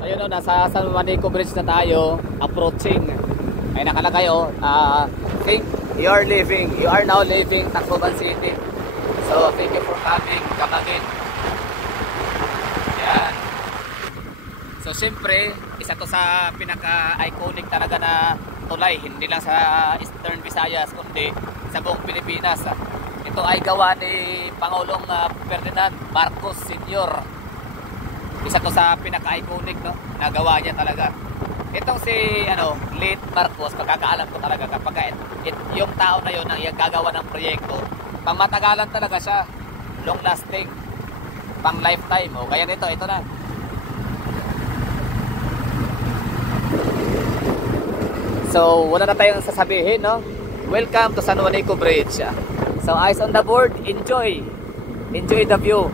So yun o, nasa San Juanico Bridge na tayo, approaching. Ay nakalagay o, think you are now leaving Tacloban City. So thank you for coming, come again. Yan. So siyempre, isa to sa pinaka-iconic talaga na tulay, hindi lang sa Eastern Visayas kundi sa buong Pilipinas. Ito ay gawa ni Pangulong Ferdinand Marcos Sr. Isa to sa pinaka-iconic, no? Nagawa niya talaga. Itong si late Marcos, pagkakaalam ko talaga kapag yung tao na yun ang gagawa ng proyekto, pangmatagalan talaga siya, long lasting, pang lifetime. O kaya ito na. So wala na tayong sasabihin, no? Welcome to San Juanico Bridge. So eyes on the board, enjoy the view.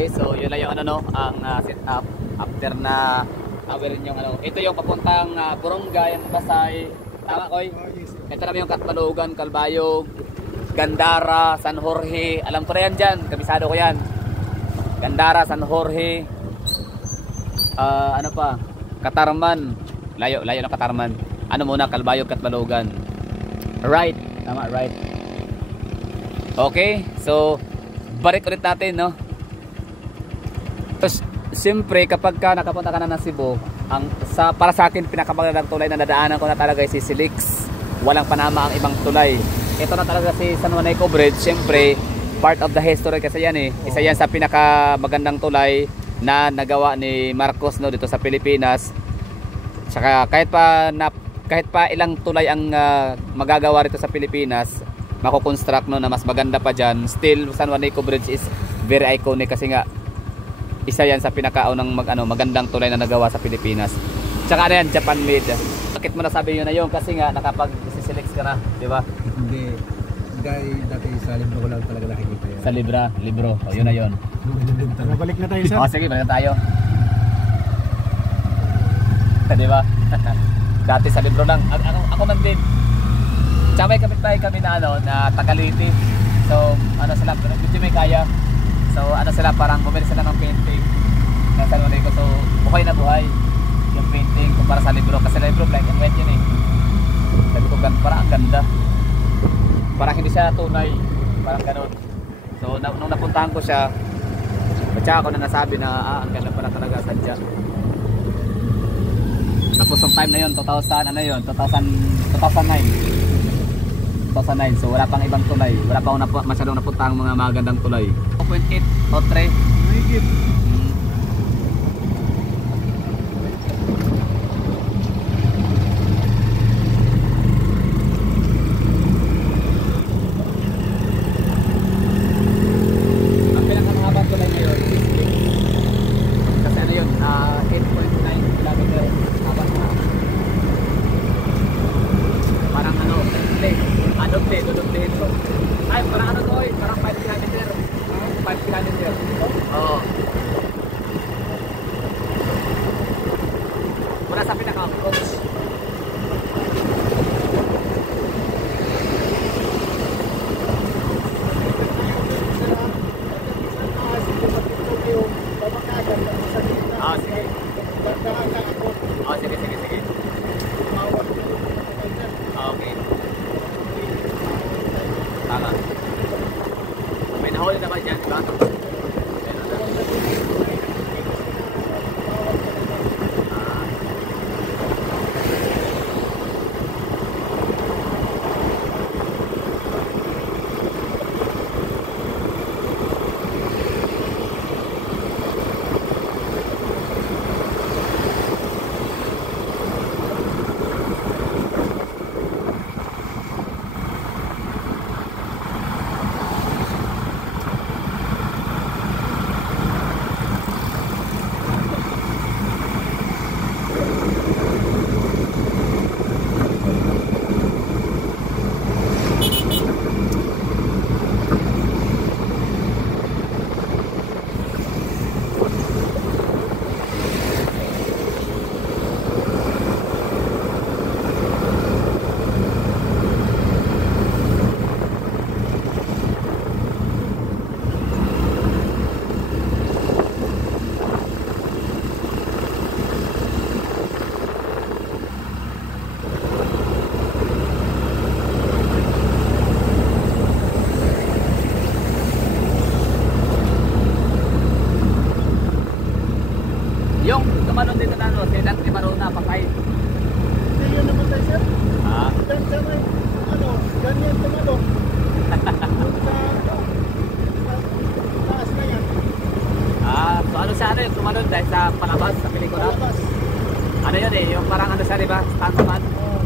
Okay, so yun lang yung ano no, ang setup after na awirin yung ano. Ito yung papuntang Barangay Basay. Tama ko? Ito naman yung Katbalogan, Calbayog, Gandara, San Jorge. Alam ko na yan dyan, kabisado ko yan. Gandara, San Jorge. Ano pa? Katarman. Layo ng Katarman. Ano muna, Calbayog, Katbalogan. Right, tama, right. Okay, so balik ulit natin, no? Tapos, siyempre, kapag ka nakapunta ka na ng Cebu, para sa akin, pinakamagandang tulay na nadaanan ko na talaga si Silix. Walang panama ang ibang tulay. Ito na talaga si San Juanico Bridge. Siyempre, part of the history kasi yan eh. Isa yan sa pinakamagandang tulay na nagawa ni Marcos, no, dito sa Pilipinas. Saka kahit pa ilang tulay ang magagawa rito sa Pilipinas, mako-construct no, na mas maganda pa dyan, still San Juanico Bridge is very iconic kasi nga isa yan sa pinakaunang magandang tulay na nagawa sa Pilipinas. Tsaka ano yan, Japan made. Bakit mo nasabi yun na yun? Kasi nga nakapag-select ka na, di ba? Hindi. Dati sa libro ko lang talaga nakikita yan. Sa libro. O, yun na yun. Balik na tayo, sir. O, sige, balik na tayo. Di ba? Dati sa libro lang. Ako man din. Tsaka may kapitbahay kami na na Tagaliti. So, sila, medyo may kaya. So, sila, parang bumili sila ng painting na San Juanico. So, buhay na buhay yung painting kumpara sa libro. Kasi libro, black and white yun eh. Sabi ko, parang ang ganda. Parang hindi siya tunay. Parang ganun. So, nung napuntahan ko siya, tsaka ako na nasabi na, ang ganda pala talaga sadya. Tapos yung time na yun, 2009. 2009. So wala pang ibang tulay. Wala pa akong masyadong napunta ang mga magandang tulay. 2.8 o 3. Mahigit. Ang pinakamahabang tulay ngayon, kasi ano yun, 8.9 kilometer. Habang na. Parang dudugli ito. Ay, parang parang 5 kilometer. 5 kilometer. Oo. Mula sa pinaka-approach. Sige. Sige. Okay. Tama. May nahuli na ba dyan, di ba? Yung tumalon dito na si Dante Maruna, patay. Hindi yun naman tayo, sir. Dan sa may, ganyan tumalon. Taas na yan. So ano sa yung tumalon dahil sa palabas, sa pelikula? Palabas. Ano yun yung parang sa diba? Stuntman? Oo.